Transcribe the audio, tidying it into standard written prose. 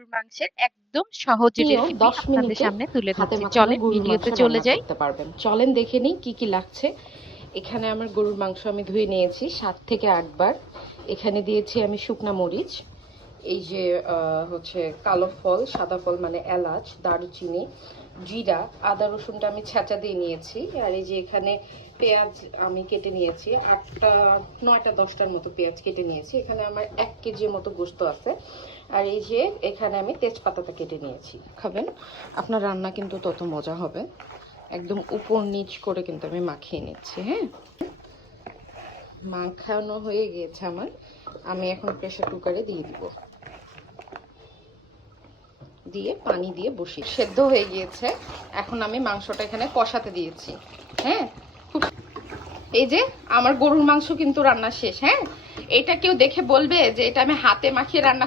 গরুর মাংসের একদম সহজ আপনিও রেসিপি 10 আপনাদের মিনিটে সামনে তুলে হাতে ধরছি। মাখানো চলেন গরুর মাংস ভিডিওতে চলে রান্না যাই। করতে পারবেন। চলেন দেখে নিই কি কি লাগছে। এখানে আমার গরুর মাংস আমি ধুয়ে নিয়েছি 7 থেকে 8 বার। এখানে দিয়েছি আমি শুকনা মরিচ, এই যে হচ্ছে কালো ফল, সাদা ফল মানে এলাচ, দারুচিনি, জিরা, আদা রসুনটা আমি ছেঁচা দিয়ে নিয়েছি। আর এই যে এখানে পেঁয়াজ আমি কেটে নিয়েছি 8টা 9টা 10টার মতো পেঁয়াজ কেটে নিয়েছি। এখানে আমার 1 কেজির মতো গোস্ত আছে। আর এই যে এখানে আমি তেজপাতাটা কেটে নিয়েছি। খাবেন আপনার রান্না কিন্তু তত মজা হবে। একদম উপর নিচ করে কিন্তু আমি মাখিয়ে নিচ্ছি। হ্যাঁ, মাখানো হয়ে গিয়েছে আমার। আমি এখন প্রেসার কুকারে দিয়ে দিব, দিয়ে পানি দিয়ে বসি। সেদ্ধ হয়ে গিয়েছে, এখন আমি মাংসটা এখানে কষাতে দিয়েছি। হ্যাঁ, খুব এই যে আমার গরুর মাংস কিন্তু রান্না শেষ। হ্যাঁ, এটা কেউ দেখে বলবে যে এটা আমি হাতে মাখিয়ে রান্না